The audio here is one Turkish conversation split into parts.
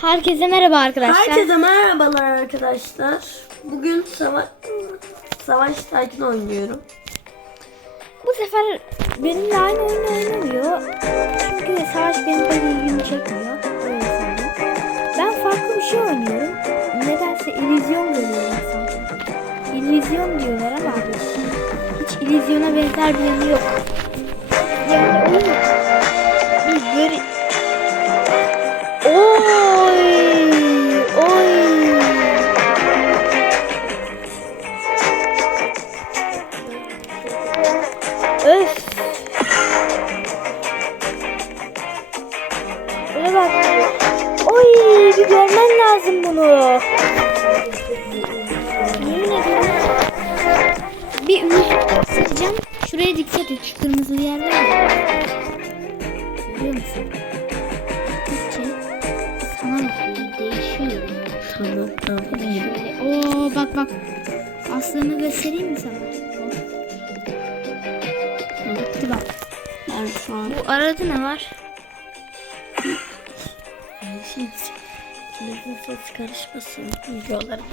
Herkese merhaba arkadaşlar. Herkese merhabalar arkadaşlar. Bugün sava Savaş Titan oynuyorum. Bu sefer benimle aynı oyunu oynamıyor. Çünkü savaş benim pek ilgimi çekmiyor. Öyle söyleyeyim. Ben farklı bir şey oynuyorum. Nedense illüzyon görüyorum sanki. İllüzyon diyorlar ama hiç illüzyona benzer bir yanı yok. Yani oyun Şuna bak. Oy bir görmen lazım bunu. Bir ümit sileceğim. Şuraya dikkat et. Şu kırmızı bir yer var. Görüyor musun? Gittikçe sana. Değişiyor. Tamam tamam. Şöyle. Oo bak bak. Aslanı göstereyim mi sana? Bak. Gitti bak. Ben şu an Bu arada ne var? Sizin ses karışmasın videolarım.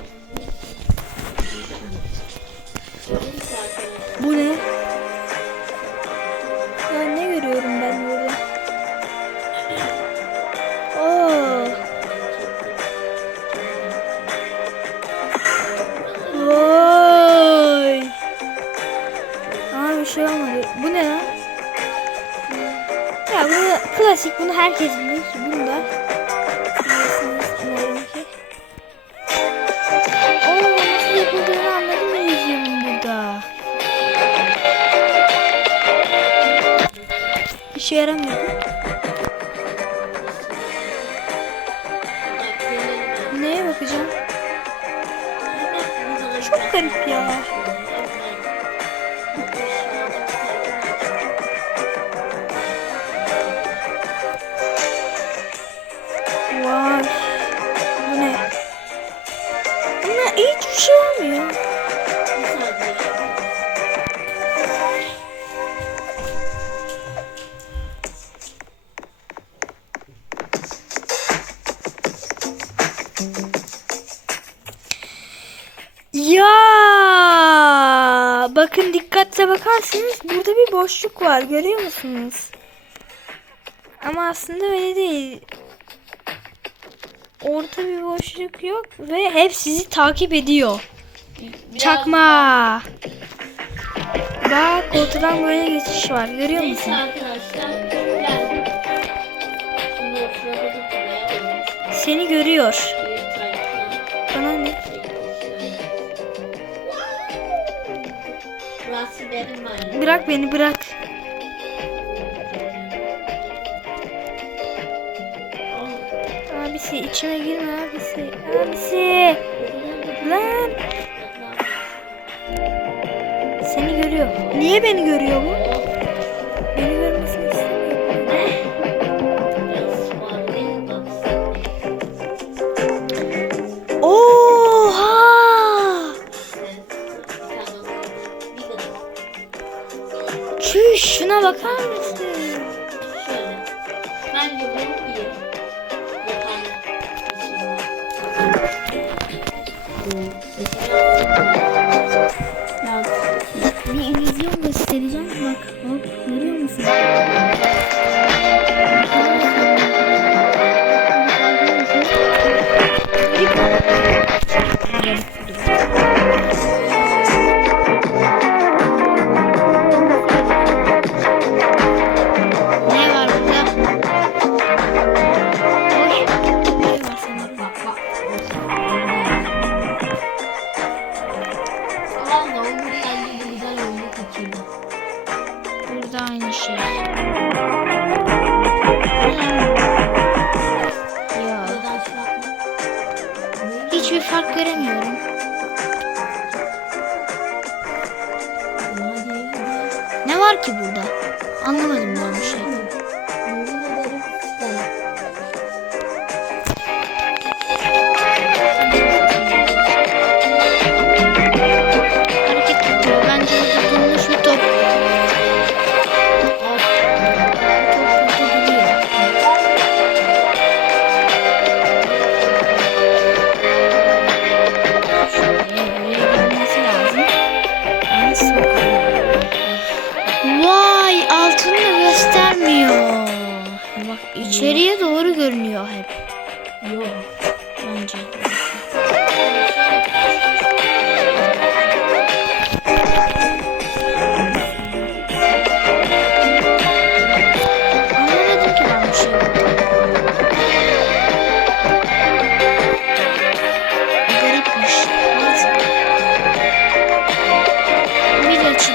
Bu ne? Ya ne görüyorum ben burada? Oo. Vay. Aa bir şey olmadı. Bu ne? Ya bu klasik bunu herkes bilir. Bakarsanız burada bir boşluk var görüyor musunuz? Ama aslında öyle değil. Orta bir boşluk yok ve hep sizi takip ediyor. Çakma. Bak ortadan böyle geçiş var görüyor musun? Seni görüyor. Bırak beni bırak. Abisi içime girme abisi. Abisi. Lan. Seni görüyor. Niye beni görüyor bu? なん。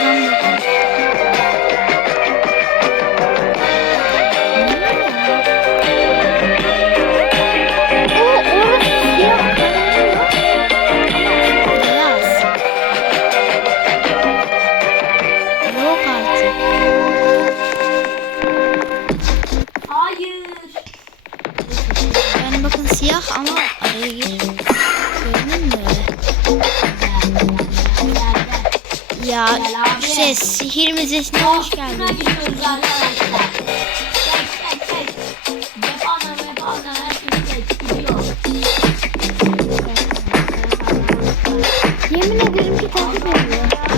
Bir mepana herkes çek. Gidiyor. Yemin ederim ki takip ediyor.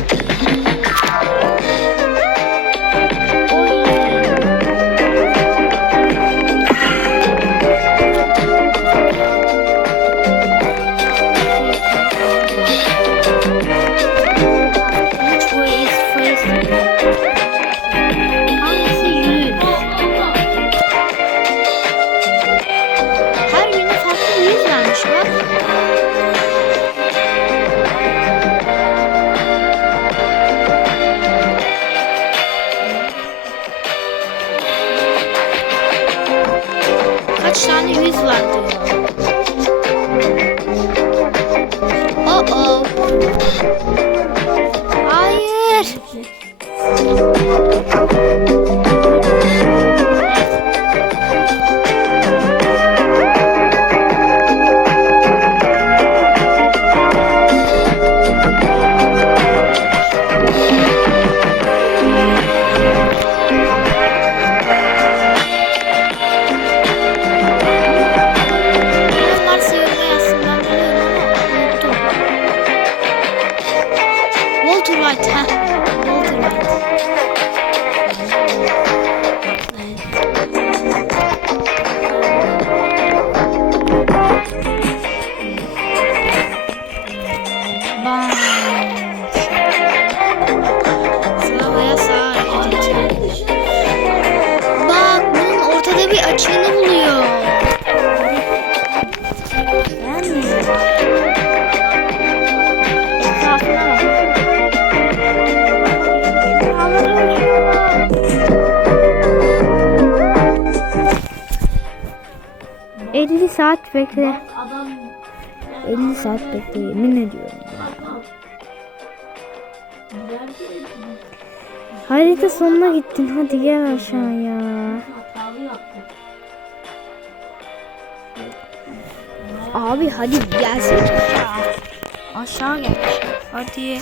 Saat bekle. Adam 50 saat bekle yemin ediyorum. Nerede? Harita sonuna gittin hadi gel aşağıya. Abi hadi gelsin aşağı. Aşağı gel. Hadi.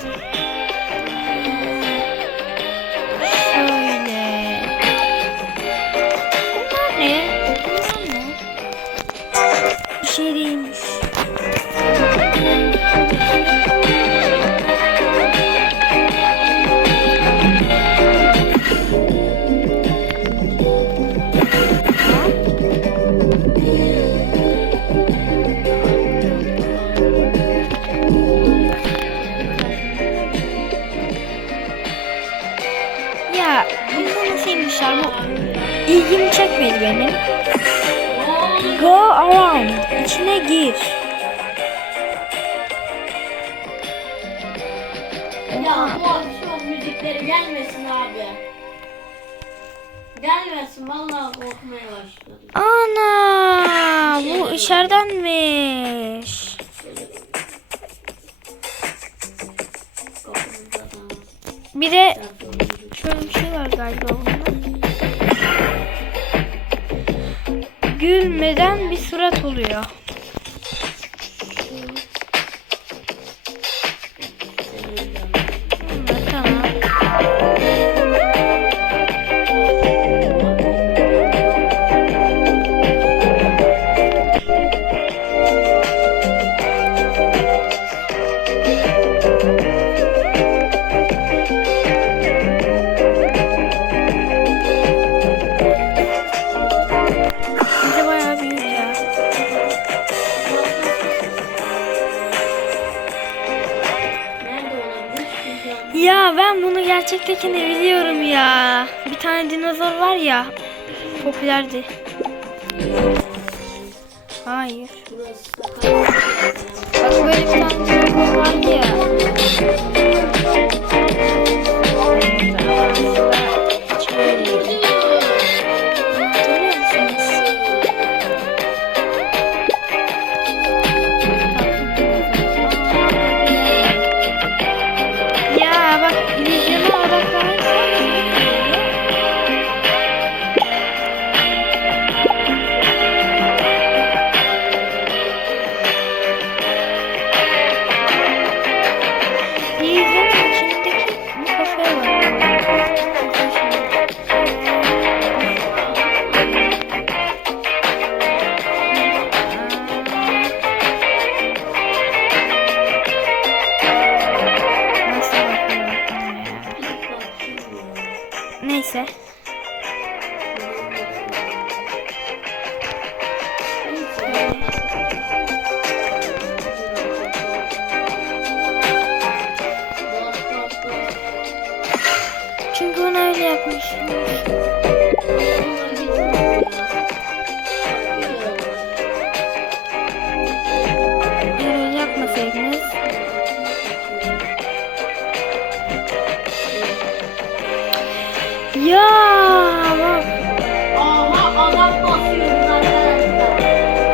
Değilmiş. Ya bunu nasıl yemişler bu ilgimi çekmedi benim. Go around. İçine gir. Ya bu aksiyon müzikleri gelmesin abi. Gelmesin vallahi korkmaya başladım. Ana bu içeridenmiş. Kapımızda da Bir de şöyle bir şey var galiba Gülmeden bir surat oluyor. Hayır. Bak böyle bir tane dinozor vardı ya. Ya bak. Aha adam basıyoruz arkadaşlar.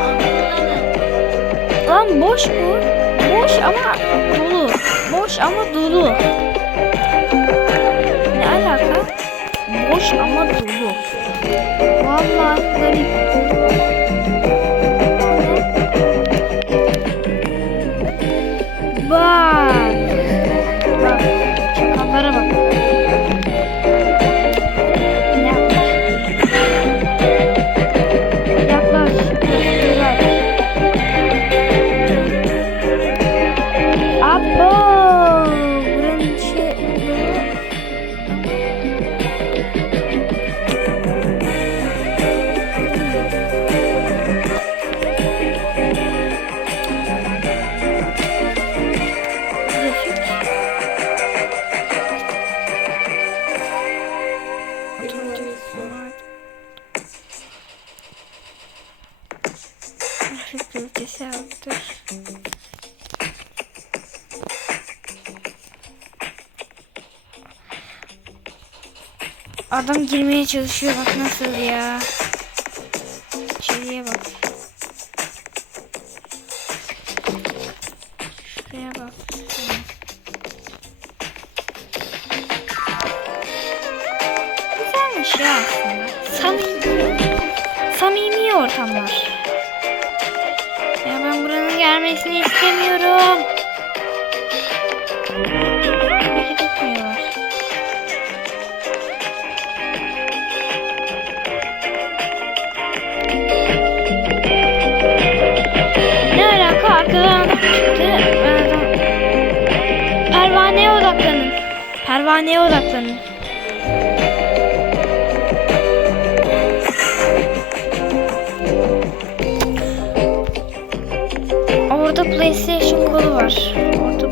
Anladın. Lan boş bu. Boş ama dolu. Boş ama dolu. Ne alaka? Boş ama dolu. Vallahi garip. Adam girmeye çalışıyor bak nasıl ya. İçeriye bak. Şuraya bak. Güzelmiş ya aslında. Samimi. Samimi ortamlar. Ya ben buranın gelmesini istemiyorum. Pervaneye odaklanın. Orada PlayStation kolu var. Orada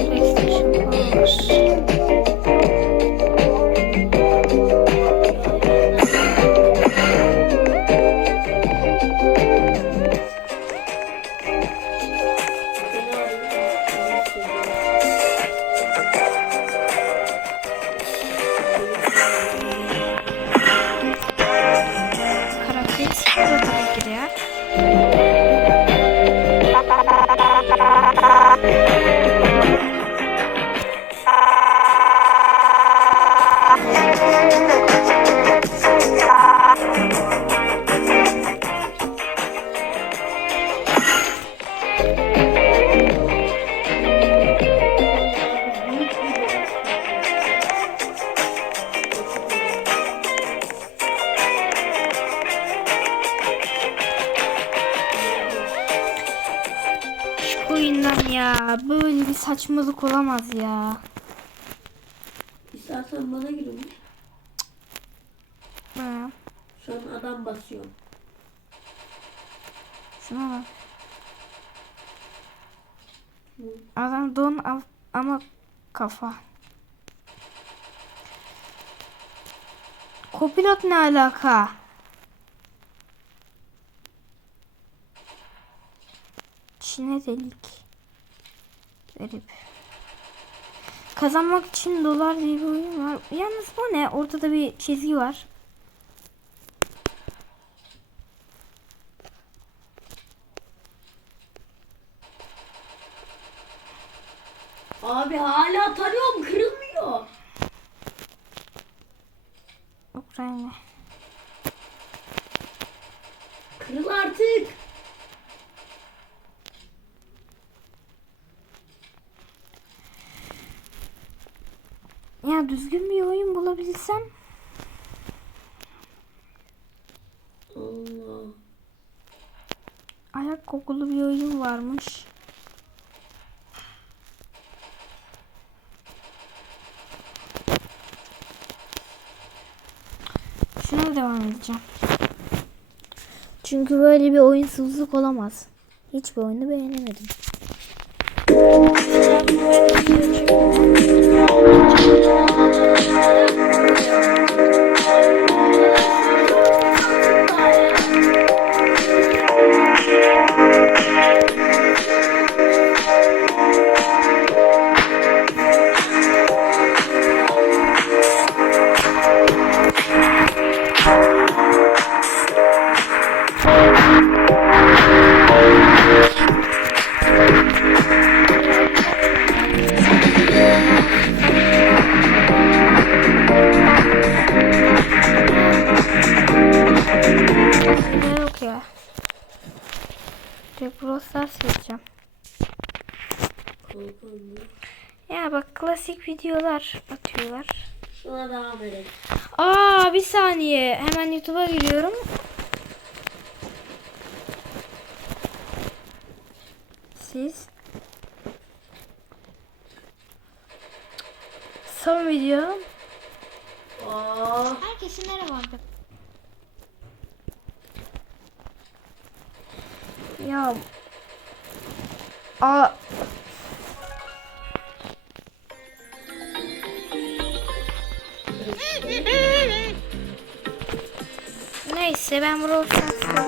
saçmalık olamaz ya. İstersen bana girin. Ha, Şu an adam basıyor. şuna bak. Adam don av- ama kafa. Kopilot ne alaka? Çin'e delik. Garip. Kazanmak için dolar diye bir oyun var. Yalnız bu ne? Ortada da bir çizgi var. Ya düzgün bir oyun bulabilsem. Allah. Ayak kokulu bir oyun varmış. Şuna devam edeceğim. Çünkü böyle bir oyunsuzluk olamaz. Hiçbir oyunu beğenemedim. Ne Siz Son video. Aa, Herkesin merhaba. Ya Aa Neyse ben Brawl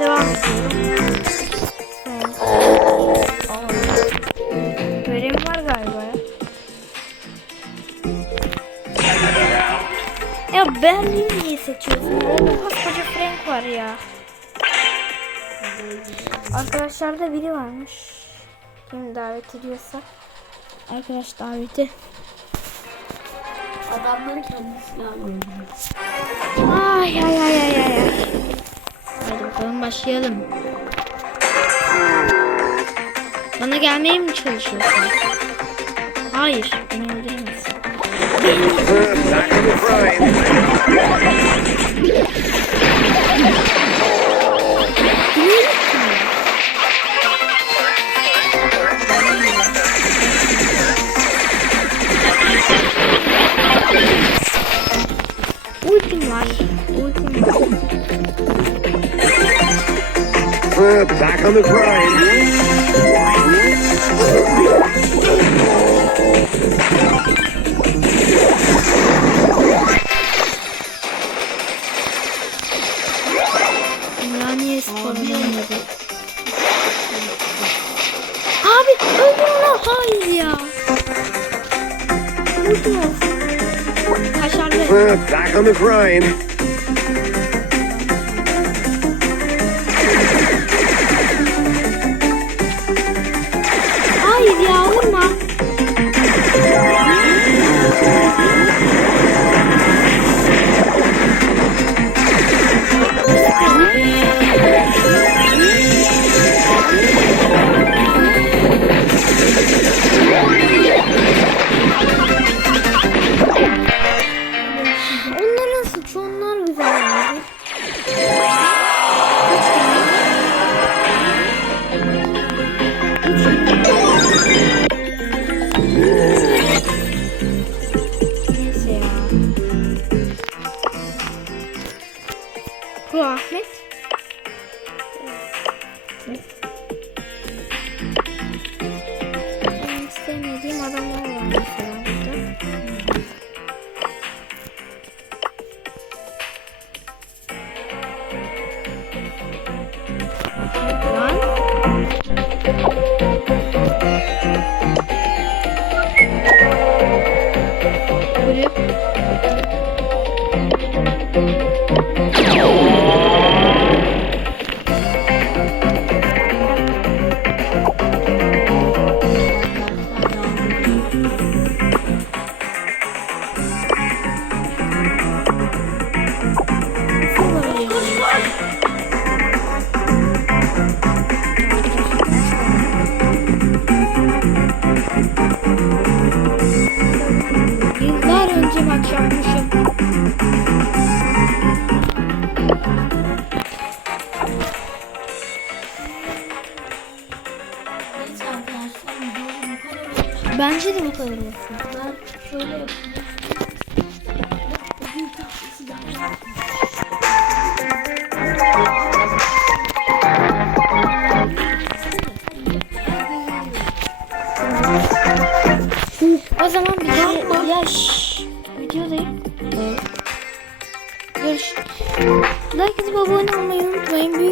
devam ediyorum. Ya Berlin'i niye seçiyorsun? Orada koskoca Frank var ya. Arkadaşlarda biri varmış. Kim davet ediyorsa. Arkadaş daveti. adamları kendi silahla oynuyor. Ay ay ay ay ay. Hadi bakalım başlayalım. Bana gelmeye mi çalışıyorsun? Hayır, beni öldüremezsin. Back on the grind. Ümraniye Spor'un oynadı. Abi öldür onu. Hayır ya. Olsun. Kaşarlı. Back on the grind. Okay.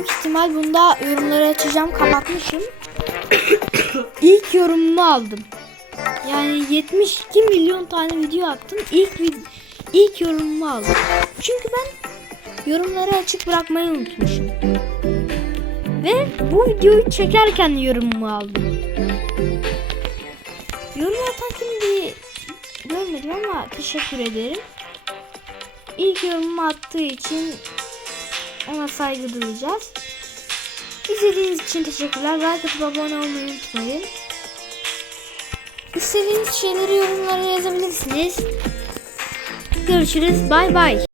Büyük ihtimal bunda yorumları açacağım. Kapatmışım. İlk yorumumu aldım. Yani 72 milyon tane video attım. İlk ilk yorumumu aldım. Çünkü ben yorumları açık bırakmayı unutmuşum. Ve bu videoyu çekerken yorumumu aldım. Yorum atan kimdi görmedim ama teşekkür ederim. İlk yorumumu attığı için ona saygı duyacağız. İzlediğiniz için teşekkürler. Like atıp abone olmayı unutmayın. İstediğiniz şeyleri yorumlara yazabilirsiniz. Görüşürüz. Bay bay.